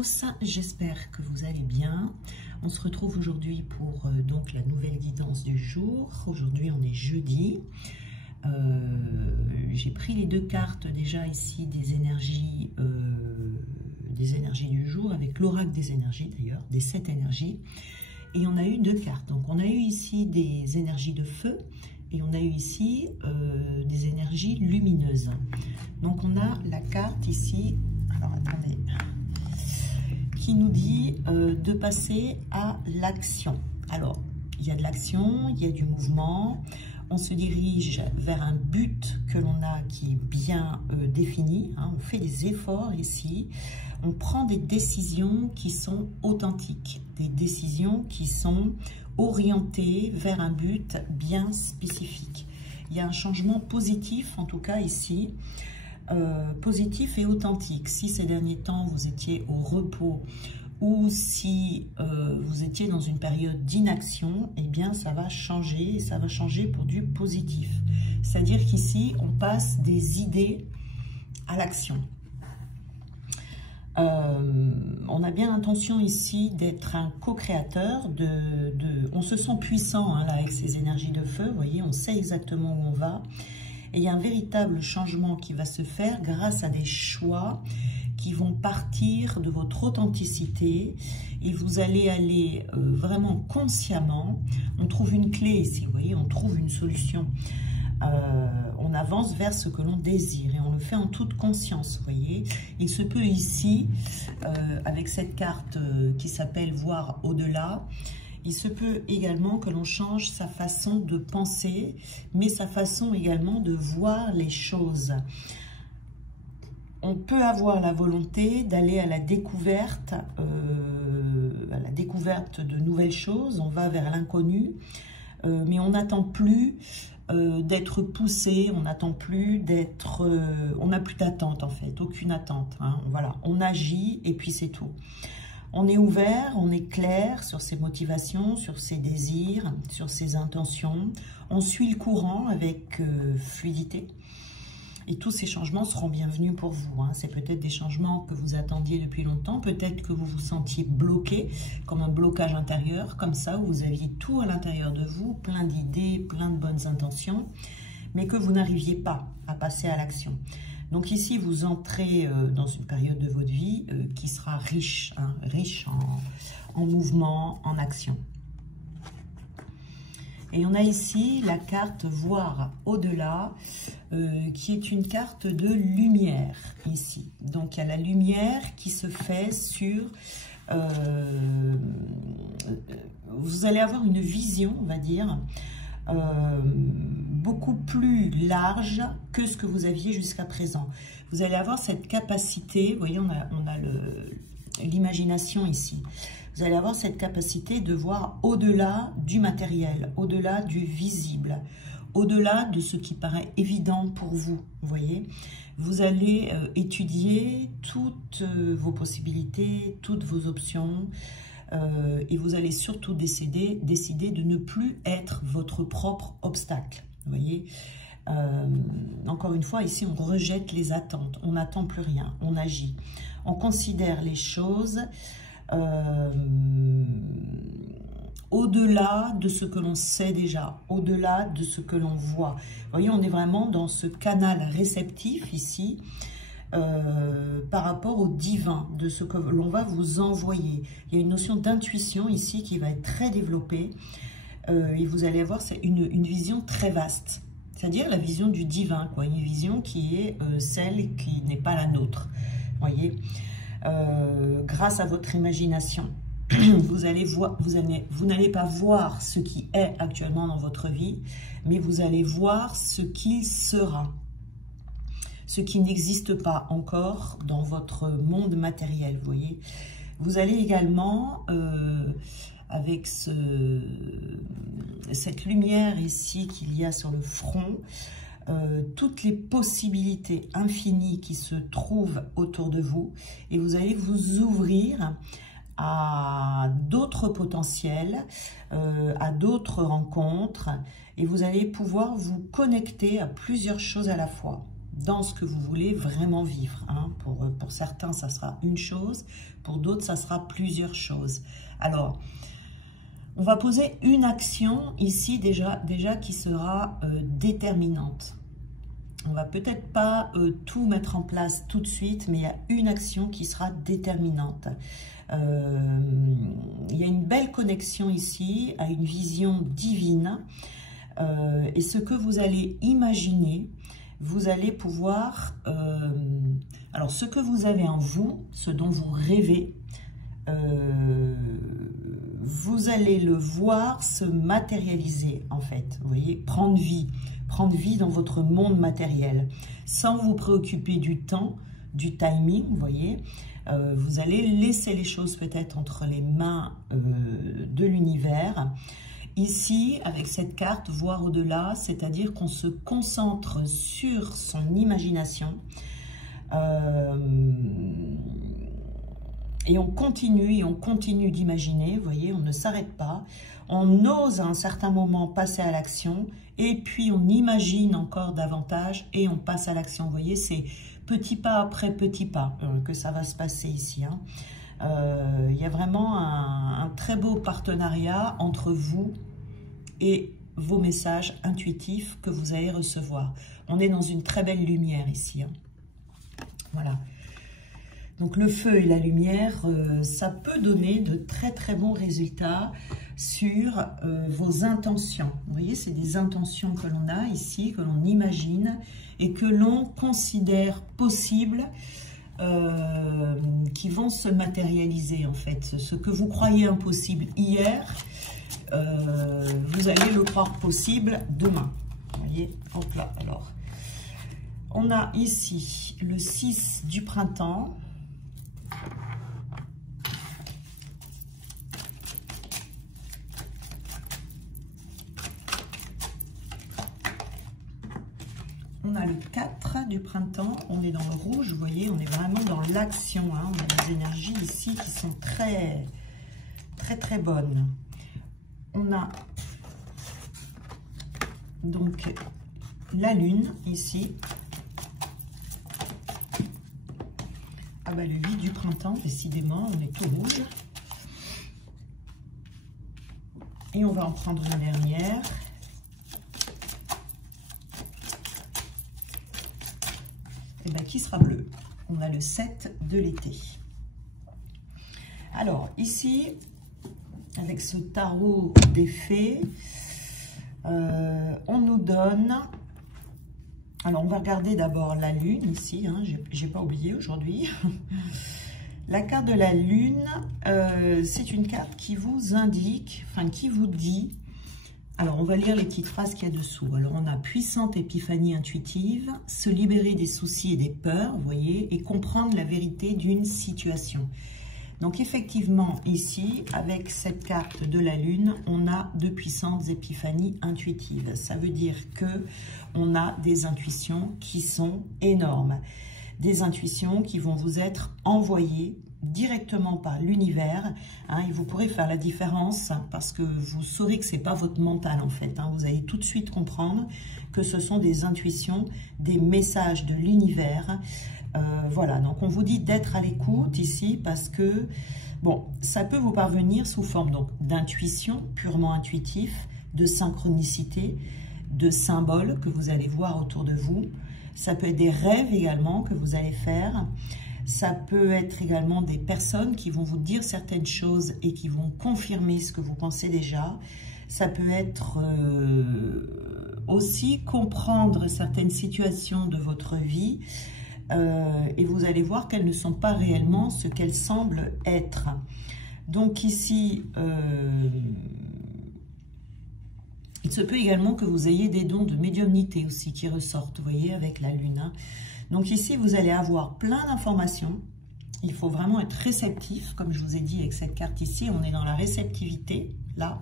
tous, j'espère que vous allez bien. On se retrouve aujourd'hui pour donc la nouvelle guidance du jour. Aujourd'hui on est jeudi. J'ai pris les deux cartes déjà ici des énergies du jour avec l'oracle des énergies d'ailleurs, des 7 énergies. Et on a eu deux cartes. Donc on a eu ici des énergies de feu et on a eu ici des énergies lumineuses. Donc on a la carte ici, alors attendez, qui nous dit de passer à l'action. Alors il y a de l'action, il y a du mouvement, on se dirige vers un but que l'on a qui est bien défini, hein, on fait des efforts ici, on prend des décisions qui sont authentiques, des décisions qui sont orientées vers un but bien spécifique. Il y a un changement positif, en tout cas ici, positif et authentique. Si ces derniers temps vous étiez au repos ou si vous étiez dans une période d'inaction, eh bien ça va changer et ça va changer pour du positif. C'est-à-dire qu'ici on passe des idées à l'action. On a bien l'intention ici d'être un co-créateur, on se sent puissant hein, là, avec ces énergies de feu, vous voyez, on sait exactement où on va. Et il y a un véritable changement qui va se faire grâce à des choix qui vont partir de votre authenticité et vous allez aller vraiment consciemment. On trouve une clé ici, vous voyez, on trouve une solution. On avance vers ce que l'on désire et on le fait en toute conscience, vous voyez. Il se peut ici, avec cette carte qui s'appelle « Voir au-delà », il se peut également que l'on change sa façon de penser, mais sa façon également de voir les choses. On peut avoir la volonté d'aller à la découverte de nouvelles choses, on va vers l'inconnu, mais on n'attend plus d'être poussé, on n'attend plus d'être... on n'a plus d'attente en fait, aucune attente. Hein, voilà, on agit et puis c'est tout. On est ouvert, on est clair sur ses motivations, sur ses désirs, sur ses intentions. On suit le courant avec fluidité. Et tous ces changements seront bienvenus pour vous. Hein. C'est peut-être des changements que vous attendiez depuis longtemps. Peut-être que vous vous sentiez bloqué, comme un blocage intérieur, comme ça, où vous aviez tout à l'intérieur de vous, plein d'idées, plein de bonnes intentions, mais que vous n'arriviez pas à passer à l'action. Donc ici, vous entrez dans une période de votre vie qui sera riche, hein, riche en mouvement, en action. Et on a ici la carte « Voir au-delà » qui est une carte de lumière ici. Donc il y a la lumière qui se fait sur... vous allez avoir une vision, on va dire, beaucoup plus large que ce que vous aviez jusqu'à présent. Vous allez avoir cette capacité, vous voyez, on a l'imagination ici. Vous allez avoir cette capacité de voir au-delà du matériel, au-delà du visible, au-delà de ce qui paraît évident pour vous, vous voyez. Vous allez étudier toutes vos possibilités, toutes vos options, et vous allez surtout décider de ne plus être votre propre obstacle, vous voyez. Encore une fois, ici, on rejette les attentes, on n'attend plus rien, on agit. On considère les choses au-delà de ce que l'on sait déjà, au-delà de ce que l'on voit. Vous voyez, on est vraiment dans ce canal réceptif ici, par rapport au divin, de ce que l'on va vous envoyer. Il y a une notion d'intuition ici qui va être très développée et vous allez avoir une vision très vaste, c'est-à-dire la vision du divin, quoi, une vision qui est celle qui n'est pas la nôtre, vous voyez, grâce à votre imagination. Vous n'allez pas voir ce qui est actuellement dans votre vie, mais vous allez voir ce qui sera, ce qui n'existe pas encore dans votre monde matériel, vous voyez. Vous allez également, avec cette lumière ici qu'il y a sur le front, toutes les possibilités infinies qui se trouvent autour de vous, et vous allez vous ouvrir à d'autres potentiels, à d'autres rencontres, et vous allez pouvoir vous connecter à plusieurs choses à la fois. dans ce que vous voulez vraiment vivre. Hein. Pour certains, ça sera une chose, pour d'autres, ça sera plusieurs choses. Alors, on va poser une action ici déjà qui sera déterminante. On va peut-être pas tout mettre en place tout de suite, mais il y a une action qui sera déterminante. Il y a une belle connexion ici à une vision divine. Et ce que vous allez imaginer, vous allez pouvoir... alors, ce que vous avez en vous, ce dont vous rêvez, vous allez le voir se matérialiser, en fait. Vous voyez, prendre vie dans votre monde matériel, sans vous préoccuper du temps, du timing, vous voyez. Vous allez laisser les choses peut-être entre les mains de l'univers. Ici, avec cette carte, voir au-delà, c'est-à-dire qu'on se concentre sur son imagination et on continue d'imaginer, vous voyez, on ne s'arrête pas. On ose à un certain moment passer à l'action et puis on imagine encore davantage et on passe à l'action. Vous voyez, c'est petit pas après petit pas que ça va se passer ici. Hein. Il y a vraiment un très beau partenariat entre vous et vos messages intuitifs que vous allez recevoir. On est dans une très belle lumière ici. Hein. Voilà. Donc le feu et la lumière, ça peut donner de très très bons résultats sur vos intentions. Vous voyez, c'est des intentions que l'on a ici, que l'on imagine et que l'on considère possibles, qui vont se matérialiser en fait. Ce que vous croyez impossible hier, vous allez le croire possible demain. Vous voyez, hop là, alors. On a ici le 6 du printemps. On a le 4 du printemps, on est dans le rouge, vous voyez, on est vraiment dans l'action. Hein. On a des énergies ici qui sont très, très, très bonnes. On a donc la lune ici. Ah bah, le 8 du printemps, décidément, on est tout rouge. Et on va en prendre une dernière. Et bien, qui sera bleu? On a le 7 de l'été. Alors, ici, avec ce tarot des fées, on nous donne... Alors, on va regarder d'abord la lune ici, hein, j'ai pas oublié aujourd'hui. La carte de la lune, c'est une carte qui vous indique, enfin qui vous dit... Alors, on va lire les petites phrases qu'il y a dessous. Alors, on a puissante épiphanie intuitive, se libérer des soucis et des peurs, vous voyez, et comprendre la vérité d'une situation. Donc, effectivement, ici, avec cette carte de la Lune, on a de puissantes épiphanies intuitives. Ça veut dire que on a des intuitions qui sont énormes. Des intuitions qui vont vous être envoyées directement par l'univers, hein, et vous pourrez faire la différence parce que vous saurez que c'est pas votre mental en fait, hein, vous allez tout de suite comprendre que ce sont des intuitions, des messages de l'univers. Voilà, donc on vous dit d'être à l'écoute ici parce que bon, ça peut vous parvenir sous forme donc d'intuition purement intuitif, de synchronicité, de symboles que vous allez voir autour de vous. Ça peut être des rêves également que vous allez faire. Ça peut être également des personnes qui vont vous dire certaines choses et qui vont confirmer ce que vous pensez déjà. Ça peut être aussi comprendre certaines situations de votre vie et vous allez voir qu'elles ne sont pas réellement ce qu'elles semblent être. Donc ici, il se peut également que vous ayez des dons de médiumnité aussi qui ressortent, vous voyez, avec la Lune. Hein. Donc ici, vous allez avoir plein d'informations. Il faut vraiment être réceptif, comme je vous ai dit avec cette carte ici. On est dans la réceptivité, là.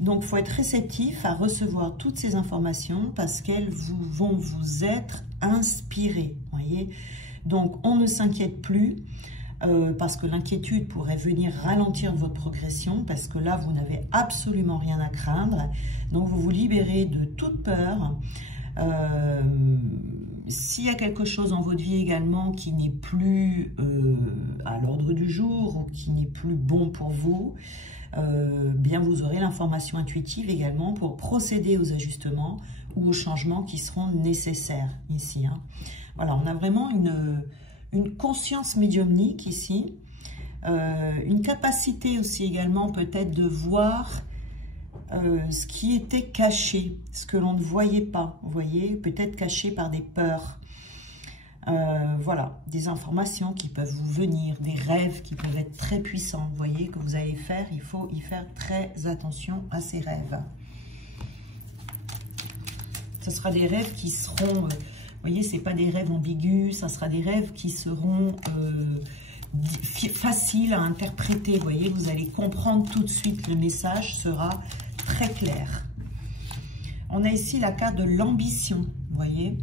Donc, il faut être réceptif à recevoir toutes ces informations parce qu'elles vont vous être inspirées, voyez. Donc, on ne s'inquiète plus parce que l'inquiétude pourrait venir ralentir votre progression parce que là, vous n'avez absolument rien à craindre. Donc, vous vous libérez de toute peur. s'il y a quelque chose dans votre vie également qui n'est plus à l'ordre du jour ou qui n'est plus bon pour vous, bien vous aurez l'information intuitive également pour procéder aux ajustements ou aux changements qui seront nécessaires ici. Hein. Voilà, on a vraiment une conscience médiumnique ici, une capacité aussi également peut-être de voir ce qui était caché, ce que l'on ne voyait pas, vous voyez, peut-être caché par des peurs. Voilà, des informations qui peuvent vous venir, des rêves qui peuvent être très puissants, vous voyez, que vous allez faire, il faut y faire très attention à ces rêves. Ce sera des rêves qui seront, vous voyez, c'est pas des rêves ambigus, ça sera des rêves qui seront faciles à interpréter, vous voyez, vous allez comprendre tout de suite, le message sera très clair. On a ici la carte de l'ambition, vous voyez.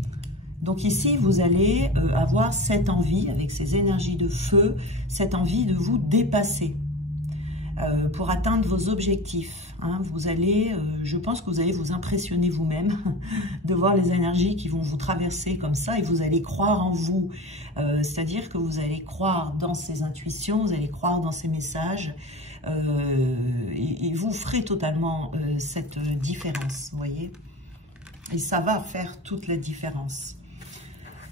Donc ici, vous allez avoir cette envie, avec ces énergies de feu, cette envie de vous dépasser pour atteindre vos objectifs. Hein. Vous allez, je pense que vous allez vous impressionner vous-même de voir les énergies qui vont vous traverser comme ça et vous allez croire en vous. C'est-à-dire que vous allez croire dans ces intuitions, vous allez croire dans ces messages et vous ferez totalement cette différence, vous voyez. Et ça va faire toute la différence.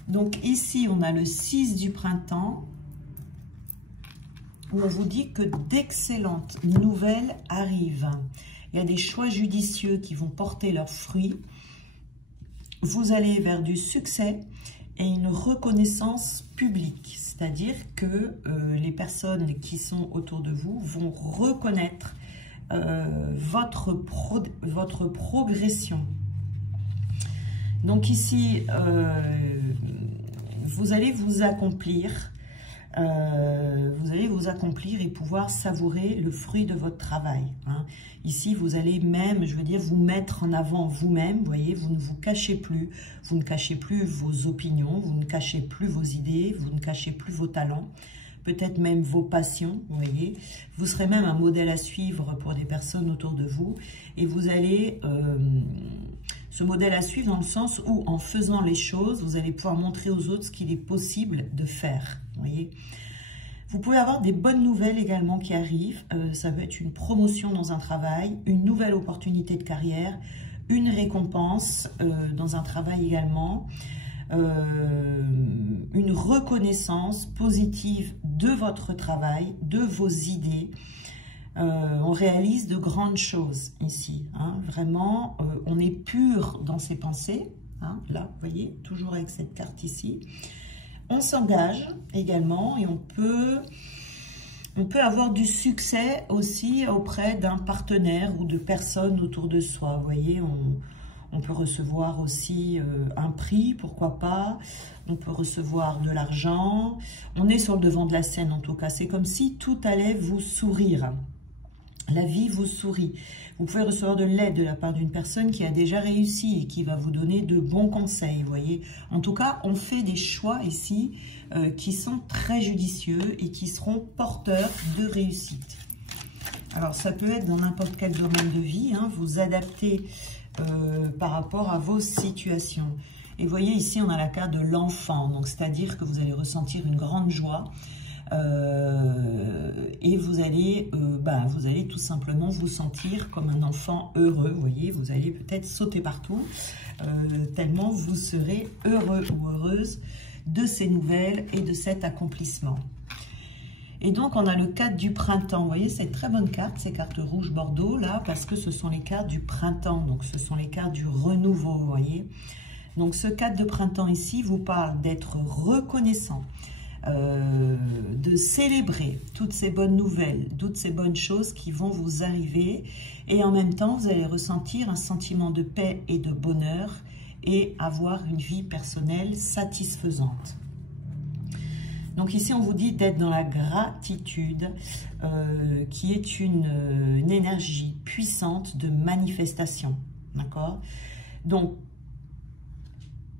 Donc ici, on a le 6 du printemps, où on vous dit que d'excellentes nouvelles arrivent. Il y a des choix judicieux qui vont porter leurs fruits. Vous allez vers du succès et une reconnaissance publique. C'est-à-dire que les personnes qui sont autour de vous vont reconnaître votre progression. Donc ici, vous allez vous accomplir. Vous allez vous accomplir et pouvoir savourer le fruit de votre travail. Hein. Ici, vous allez même, je veux dire, vous mettre en avant vous-même. Vous voyez, vous ne vous cachez plus. Vous ne cachez plus vos opinions. Vous ne cachez plus vos idées. Vous ne cachez plus vos talents. Peut-être même vos passions, vous voyez. Vous serez même un modèle à suivre pour des personnes autour de vous. Et vous allez... ce modèle à suivre dans le sens où, en faisant les choses, vous allez pouvoir montrer aux autres ce qu'il est possible de faire. Vous voyez. Vous pouvez avoir des bonnes nouvelles également qui arrivent. Ça peut être une promotion dans un travail, une nouvelle opportunité de carrière, une récompense dans un travail également, une reconnaissance positive de votre travail, de vos idées. On réalise de grandes choses ici. Hein, vraiment, on est pur dans ses pensées. Hein, là, vous voyez, toujours avec cette carte ici. On s'engage également et on peut avoir du succès aussi auprès d'un partenaire ou de personnes autour de soi. Vous voyez, on peut recevoir aussi un prix, pourquoi pas. On peut recevoir de l'argent. On est sur le devant de la scène en tout cas. C'est comme si tout allait vous sourire. La vie vous sourit. Vous pouvez recevoir de l'aide de la part d'une personne qui a déjà réussi et qui va vous donner de bons conseils, vous voyez. En tout cas, on fait des choix ici qui sont très judicieux et qui seront porteurs de réussite. Alors, ça peut être dans n'importe quel domaine de vie, hein, vous adaptez par rapport à vos situations. Et vous voyez, ici, on a la carte de l'enfant, donc c'est-à-dire que vous allez ressentir une grande joie. Et vous allez tout simplement vous sentir comme un enfant heureux, vous voyez, vous allez peut-être sauter partout, tellement vous serez heureux ou heureuse de ces nouvelles et de cet accomplissement. Et donc, on a le 4 du printemps, vous voyez, c'est une très bonne carte, ces cartes rouge bordeaux, là, parce que ce sont les cartes du printemps, donc ce sont les cartes du renouveau, vous voyez. Donc, ce 4 de printemps ici vous parle d'être reconnaissant, de célébrer toutes ces bonnes nouvelles, toutes ces bonnes choses qui vont vous arriver et en même temps vous allez ressentir un sentiment de paix et de bonheur et avoir une vie personnelle satisfaisante. Donc ici on vous dit d'être dans la gratitude qui est une énergie puissante de manifestation, d'accord? Donc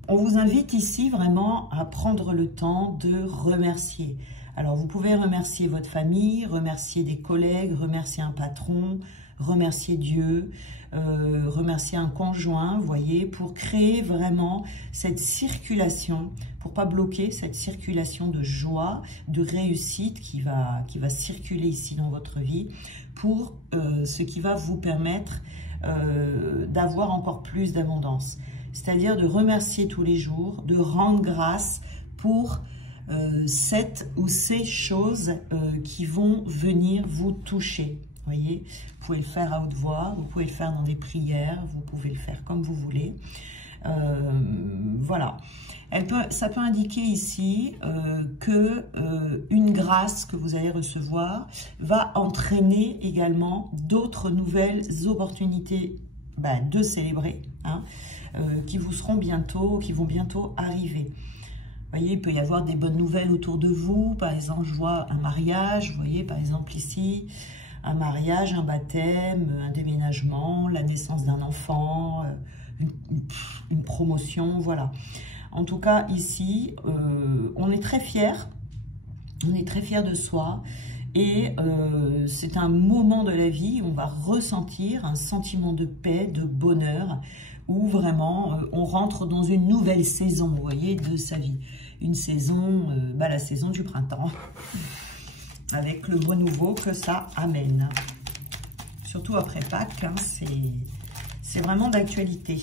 on vous invite ici vraiment à prendre le temps de remercier. Alors, vous pouvez remercier votre famille, remercier des collègues, remercier un patron, remercier Dieu, remercier un conjoint, vous voyez, pour créer vraiment cette circulation, pour pas bloquer cette circulation de joie, de réussite qui va circuler ici dans votre vie, pour ce qui va vous permettre d'avoir encore plus d'abondance. C'est-à-dire de remercier tous les jours, de rendre grâce pour cette ou ces choses qui vont venir vous toucher. Vous voyez, vous pouvez le faire à haute voix, vous pouvez le faire dans des prières, vous pouvez le faire comme vous voulez. Voilà. Ça peut indiquer ici que une grâce que vous allez recevoir va entraîner également d'autres nouvelles opportunités de célébrer, hein, qui vont bientôt arriver. Vous voyez, il peut y avoir des bonnes nouvelles autour de vous. Par exemple, je vois un mariage, vous voyez, par exemple ici, un mariage, un baptême, un déménagement, la naissance d'un enfant, une promotion, voilà. En tout cas, ici, on est très fiers. On est très fiers de soi. Et c'est un moment de la vie où on va ressentir un sentiment de paix, de bonheur, où vraiment on rentre dans une nouvelle saison, vous voyez, de sa vie. Une saison, la saison du printemps, avec le renouveau que ça amène. Surtout après Pâques, hein, c'est vraiment d'actualité.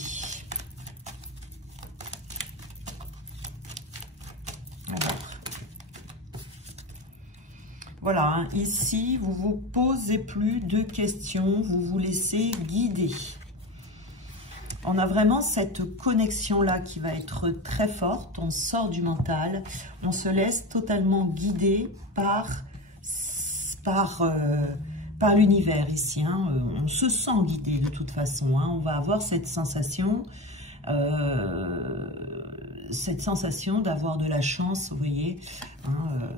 Voilà, hein, ici, vous ne vous posez plus de questions, vous vous laissez guider. On a vraiment cette connexion-là qui va être très forte, on sort du mental, on se laisse totalement guider par l'univers ici. Hein. On se sent guidé de toute façon, hein. On va avoir cette sensation d'avoir de la chance, vous voyez. Hein,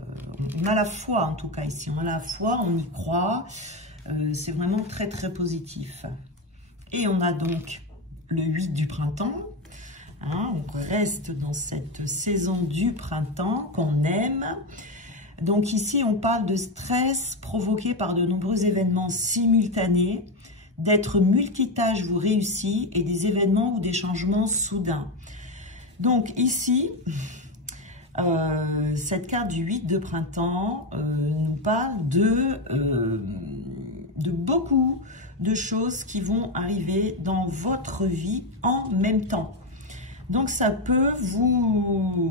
on a la foi en tout cas ici, on a la foi, on y croit, c'est vraiment très très positif. Et on a donc le 8 du printemps, hein, on reste dans cette saison du printemps qu'on aime. Donc ici on parle de stress provoqué par de nombreux événements simultanés, d'être multitâche vous réussit et des événements ou des changements soudains. Donc ici, cette carte du 8 de printemps nous parle de beaucoup de choses qui vont arriver dans votre vie en même temps. Donc ça peut vous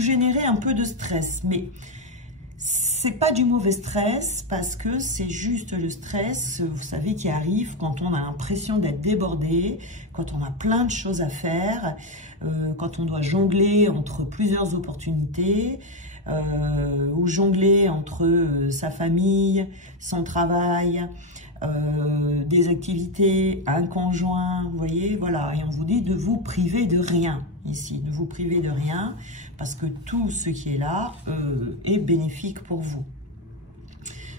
générer un peu de stress, mais c'est pas du mauvais stress parce que c'est juste le stress, vous savez, qui arrive quand on a l'impression d'être débordé, quand on a plein de choses à faire, quand on doit jongler entre plusieurs opportunités, ou jongler entre sa famille, son travail, des activités, un conjoint, vous voyez, voilà. Et on vous dit de vous priver de rien ici, de vous priver de rien, parce que tout ce qui est là est bénéfique pour vous.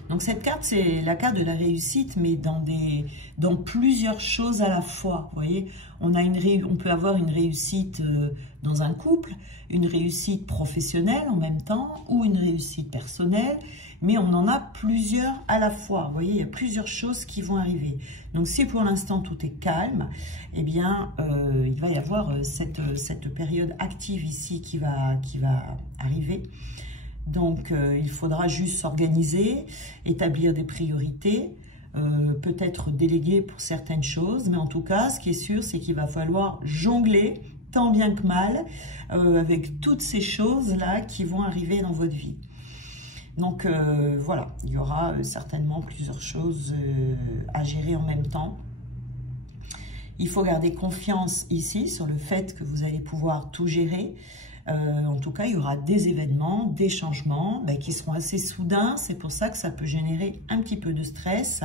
Donc cette carte, c'est la carte de la réussite, mais dans plusieurs choses à la fois. Vous voyez, on peut avoir une réussite dans un couple, une réussite professionnelle en même temps, ou une réussite personnelle, mais on en a plusieurs à la fois. Vous voyez, il y a plusieurs choses qui vont arriver. Donc si pour l'instant tout est calme, eh bien il va y avoir cette période active ici qui va arriver. Donc il faudra juste s'organiser, établir des priorités, peut-être déléguer pour certaines choses, mais en tout cas ce qui est sûr, c'est qu'il va falloir jongler tant bien que mal avec toutes ces choses-là qui vont arriver dans votre vie. Donc voilà, il y aura certainement plusieurs choses à gérer en même temps. Il faut garder confiance ici sur le fait que vous allez pouvoir tout gérer. En tout cas, il y aura des événements, des changements qui seront assez soudains. C'est pour ça que ça peut générer un petit peu de stress.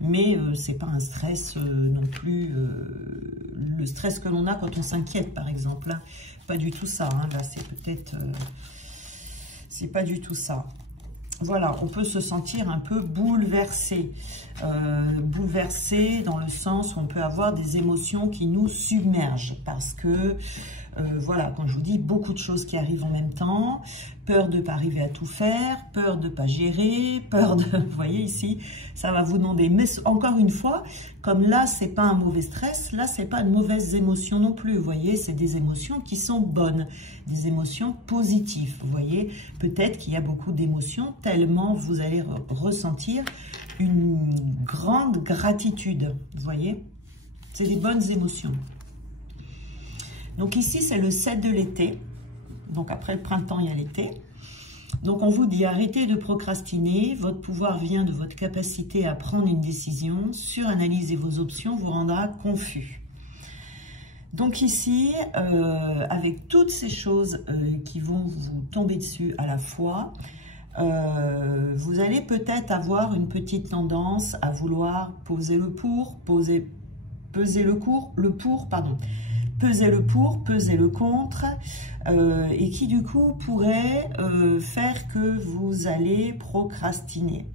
Mais ce n'est pas un stress non plus, le stress que l'on a quand on s'inquiète, par exemple. Hein. Pas du tout ça. Hein. Là, c'est peut-être... c'est pas du tout ça. Voilà, on peut se sentir un peu bouleversé. Bouleversé dans le sens où on peut avoir des émotions qui nous submergent. Parce que Voilà, quand je vous dis beaucoup de choses qui arrivent en même temps, peur de ne pas arriver à tout faire, peur de ne pas gérer, peur de... Vous voyez ici, ça va vous demander. Mais encore une fois, comme là, c'est pas un mauvais stress, là, c'est pas une mauvaise émotion non plus. Vous voyez, c'est des émotions qui sont bonnes, des émotions positives. Vous voyez, peut-être qu'il y a beaucoup d'émotions, tellement vous allez ressentir une grande gratitude. Vous voyez, c'est des bonnes émotions. Donc ici, c'est le 7 de l'été. Donc après le printemps, il y a l'été. Donc on vous dit, arrêtez de procrastiner. Votre pouvoir vient de votre capacité à prendre une décision. Suranalyser vos options vous rendra confus. Donc ici, avec toutes ces choses qui vont vous tomber dessus à la fois, vous allez peut-être avoir une petite tendance à vouloir peser le pour, peser le contre, et qui du coup pourrait faire que vous allez procrastiner.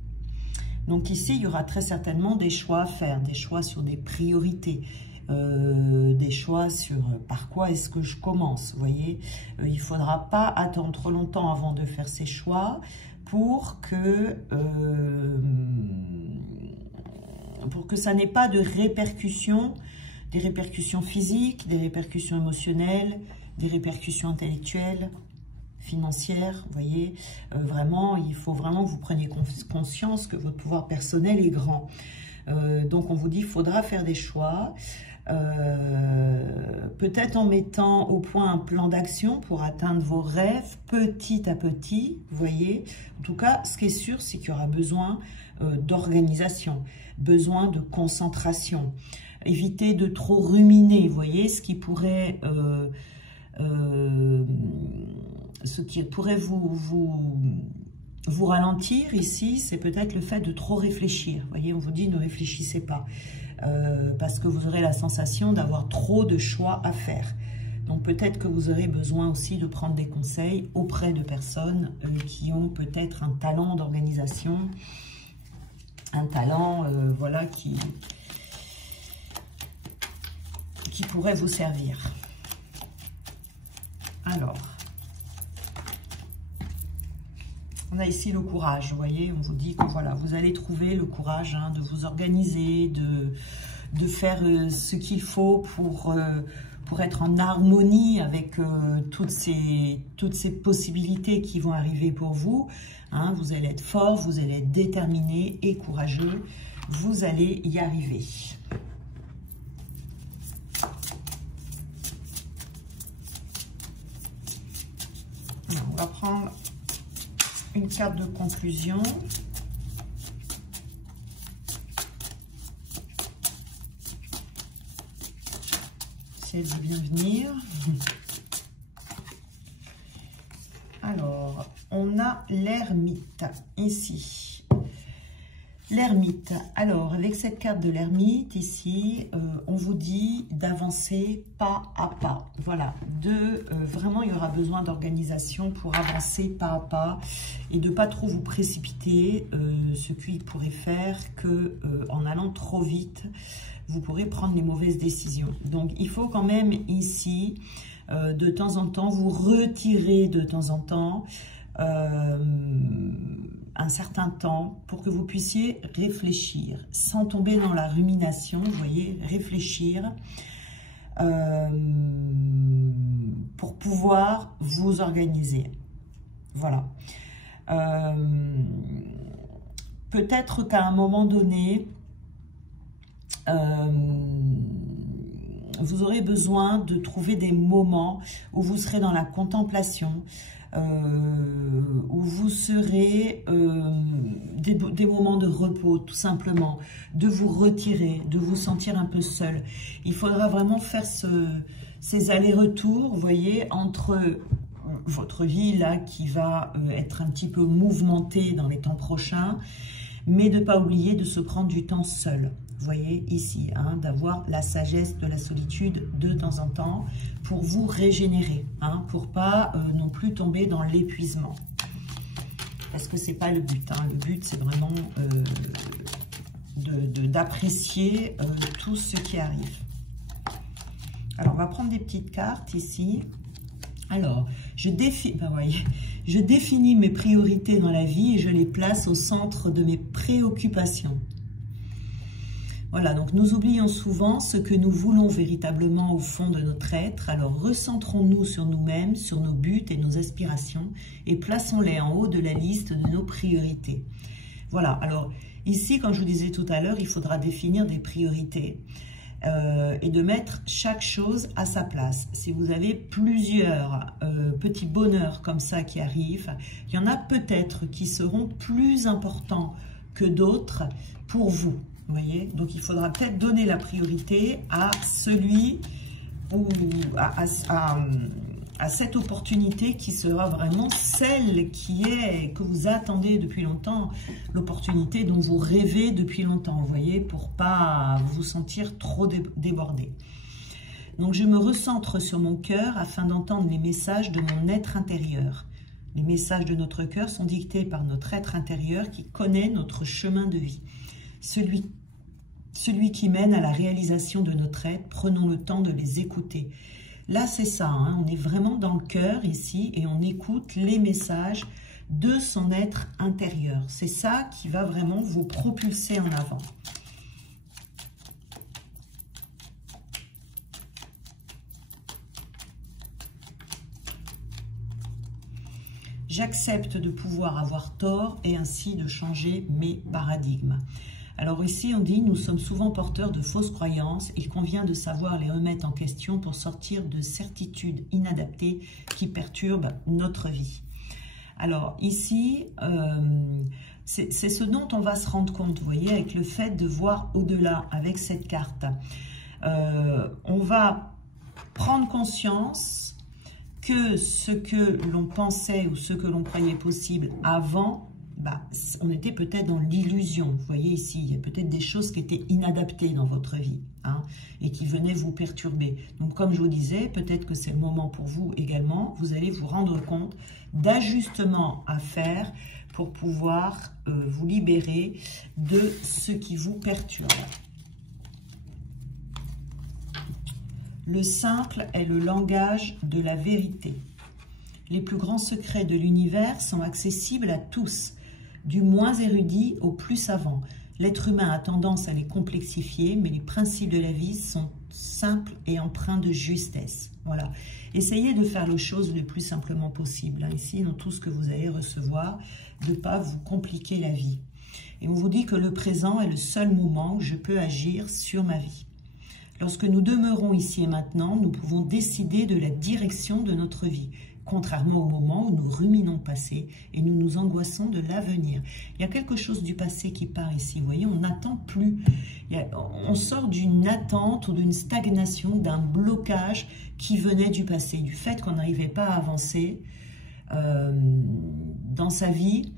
Donc ici, il y aura très certainement des choix à faire, des choix sur des priorités, des choix sur par quoi est-ce que je commence. Vous voyez, il ne faudra pas attendre trop longtemps avant de faire ces choix pour que ça n'ait pas de répercussions, des répercussions physiques, des répercussions émotionnelles, des répercussions intellectuelles, financières. Vous voyez, vraiment, il faut vraiment que vous preniez conscience que votre pouvoir personnel est grand. Donc, on vous dit, il faudra faire des choix. Peut-être en mettant au point un plan d'action pour atteindre vos rêves petit à petit, vous voyez. En tout cas, ce qui est sûr, c'est qu'il y aura besoin d'organisation, besoin de concentration. Évitez de trop ruminer, vous voyez, ce qui pourrait vous ralentir ici, c'est peut-être le fait de trop réfléchir. Vous voyez, on vous dit ne réfléchissez pas, parce que vous aurez la sensation d'avoir trop de choix à faire. Donc peut-être que vous aurez besoin aussi de prendre des conseils auprès de personnes qui ont peut-être un talent d'organisation, un talent voilà, qui pourrait vous servir. Alors, on a ici le courage, vous voyez, on vous dit que voilà, vous allez trouver le courage de vous organiser, de faire ce qu'il faut pour être en harmonie avec toutes ces possibilités qui vont arriver pour vous. Vous allez être fort, vous allez être déterminé et courageux, vous allez y arriver. Alors, on va prendre une carte de conclusion. Si elle veut bien venir. Alors, on a l'ermite ici. L'ermite. Alors, avec cette carte de l'ermite ici, on vous dit d'avancer pas à pas. Voilà, vraiment, il y aura besoin d'organisation pour avancer pas à pas et de pas trop vous précipiter, ce qui pourrait faire que en allant trop vite, vous pourrez prendre les mauvaises décisions. Donc, il faut quand même ici, de temps en temps, vous retirer de temps en temps un certain temps pour que vous puissiez réfléchir sans tomber dans la rumination, vous voyez, réfléchir pour pouvoir vous organiser. Voilà. Peut-être qu'à un moment donné, vous aurez besoin de trouver des moments où vous serez dans la contemplation, où vous serez des moments de repos, tout simplement, de vous retirer, de vous sentir un peu seul. Il faudra vraiment faire ces allers-retours, vous voyez, entre votre vie là qui va être un petit peu mouvementée dans les temps prochains, mais de ne pas oublier de se prendre du temps seul. Vous voyez ici, d'avoir la sagesse de la solitude de temps en temps pour vous régénérer, pour pas non plus tomber dans l'épuisement. Parce que c'est pas le but. Le but, c'est vraiment d'apprécier tout ce qui arrive. Alors, on va prendre des petites cartes ici. Alors, je définis mes priorités dans la vie et je les place au centre de mes préoccupations. Voilà, donc nous oublions souvent ce que nous voulons véritablement au fond de notre être. Alors, recentrons-nous sur nous-mêmes, sur nos buts et nos aspirations et plaçons-les en haut de la liste de nos priorités. Voilà, alors ici, comme je vous disais tout à l'heure, il faudra définir des priorités. Et de mettre chaque chose à sa place. Si vous avez plusieurs petits bonheurs comme ça qui arrivent, il y en a peut-être qui seront plus importants que d'autres pour vous. Vous voyez, donc il faudra peut-être donner la priorité à celui ou à cette opportunité qui sera vraiment celle que vous attendez depuis longtemps, l'opportunité dont vous rêvez depuis longtemps, vous voyez, pour pas vous sentir trop débordé. Donc je me recentre sur mon cœur afin d'entendre les messages de mon être intérieur. Les messages de notre cœur sont dictés par notre être intérieur qui connaît notre chemin de vie. Celui qui mène à la réalisation de notre être, prenons le temps de les écouter. Là, c'est ça, hein, on est vraiment dans le cœur ici et on écoute les messages de son être intérieur. C'est ça qui va vraiment vous propulser en avant. J'accepte de pouvoir avoir tort et ainsi de changer mes paradigmes. Alors ici, on dit, nous sommes souvent porteurs de fausses croyances. Il convient de savoir les remettre en question pour sortir de certitudes inadaptées qui perturbent notre vie. Alors ici, c'est ce dont on va se rendre compte, vous voyez, avec le fait de voir au-delà, avec cette carte. On va prendre conscience que ce que l'on pensait ou ce que l'on croyait possible avant, on était peut-être dans l'illusion. Vous voyez ici, il y a peut-être des choses qui étaient inadaptées dans votre vie hein, et qui venaient vous perturber. Donc comme je vous disais, peut-être que c'est le moment pour vous également, vous allez vous rendre compte d'ajustements à faire pour pouvoir vous libérer de ce qui vous perturbe. Le simple est le langage de la vérité. Les plus grands secrets de l'univers sont accessibles à tous, du moins érudit au plus savant. L'être humain a tendance à les complexifier, mais les principes de la vie sont simples et empreints de justesse. Voilà. Essayez de faire les choses le plus simplement possible. Hein, ici, dans tout ce que vous allez recevoir, de ne pas vous compliquer la vie. Et on vous dit que le présent est le seul moment où je peux agir sur ma vie. Lorsque nous demeurons ici et maintenant, nous pouvons décider de la direction de notre vie, contrairement au moment où nous ruminons le passé et nous nous angoissons de l'avenir. Il y a quelque chose du passé qui part ici, vous voyez, on n'attend plus. On sort d'une attente ou d'une stagnation, d'un blocage qui venait du passé, du fait qu'on n'arrivait pas à avancer dans sa vie.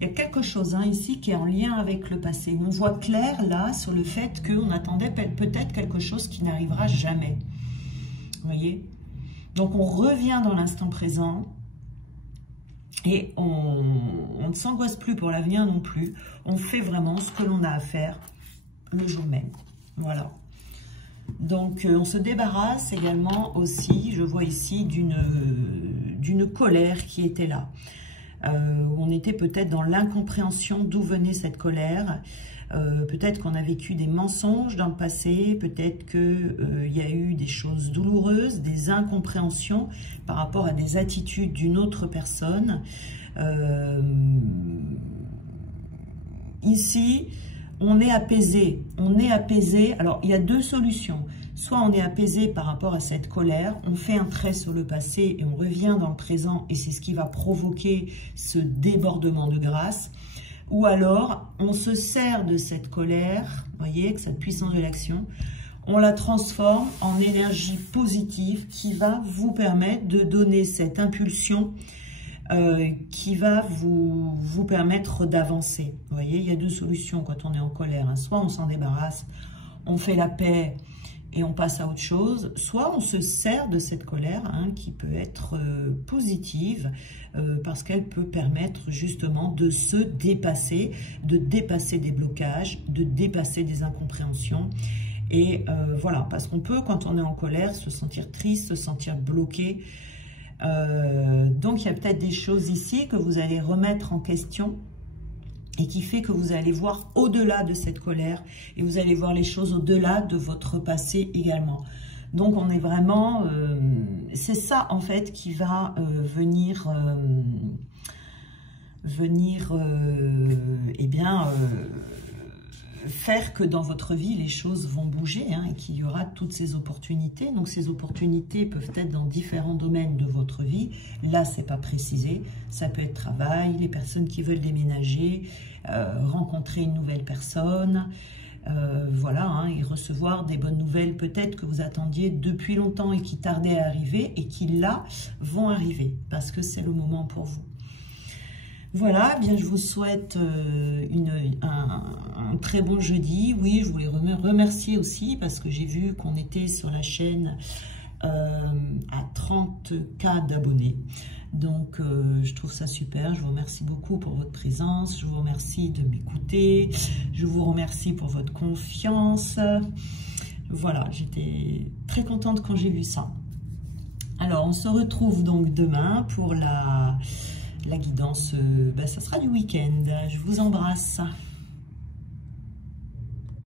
Il y a quelque chose hein, ici qui est en lien avec le passé. On voit clair là sur le fait qu'on attendait peut-être quelque chose qui n'arrivera jamais. Vous voyez? Donc on revient dans l'instant présent et on ne s'angoisse plus pour l'avenir non plus. On fait vraiment ce que l'on a à faire le jour même. Voilà. Donc on se débarrasse également aussi, je vois ici, d'une colère qui était là. On était peut-être dans l'incompréhension d'où venait cette colère. Peut-être qu'on a vécu des mensonges dans le passé, peut-être qu'il y a eu des choses douloureuses, des incompréhensions par rapport à des attitudes d'une autre personne. Ici, on est apaisé. On est apaisé. Alors, il y a deux solutions. Soit on est apaisé par rapport à cette colère, on fait un trait sur le passé et on revient dans le présent et c'est ce qui va provoquer ce débordement de grâce. Ou alors, on se sert de cette colère, vous voyez, avec cette puissance de l'action, on la transforme en énergie positive qui va vous permettre de donner cette impulsion qui va vous permettre d'avancer. Vous voyez, il y a deux solutions quand on est en colère. Hein. Soit on s'en débarrasse, on fait la paix et on passe à autre chose, soit on se sert de cette colère hein, qui peut être positive parce qu'elle peut permettre justement de se dépasser, de dépasser des blocages, de dépasser des incompréhensions Et voilà, parce qu'on peut, quand on est en colère, se sentir triste, se sentir bloqué. Donc, il y a peut-être des choses ici que vous allez remettre en question et qui fait que vous allez voir au-delà de cette colère et vous allez voir les choses au-delà de votre passé également. Donc, on est vraiment... c'est ça, en fait, qui va venir faire que dans votre vie, les choses vont bouger hein, et qu'il y aura toutes ces opportunités. Donc, ces opportunités peuvent être dans différents domaines de votre vie. Là, c'est pas précisé. Ça peut être travail, les personnes qui veulent déménager, rencontrer une nouvelle personne, voilà, hein, et recevoir des bonnes nouvelles peut-être que vous attendiez depuis longtemps et qui tardaient à arriver et qui, là, vont arriver parce que c'est le moment pour vous. Voilà, eh bien je vous souhaite un très bon jeudi. Oui, je voulais remercier aussi parce que j'ai vu qu'on était sur la chaîne à 30K d'abonnés. Donc, je trouve ça super. Je vous remercie beaucoup pour votre présence. Je vous remercie de m'écouter. Je vous remercie pour votre confiance. Voilà, j'étais très contente quand j'ai vu ça. Alors, on se retrouve donc demain pour la guidance, ça sera du week-end. Je vous embrasse.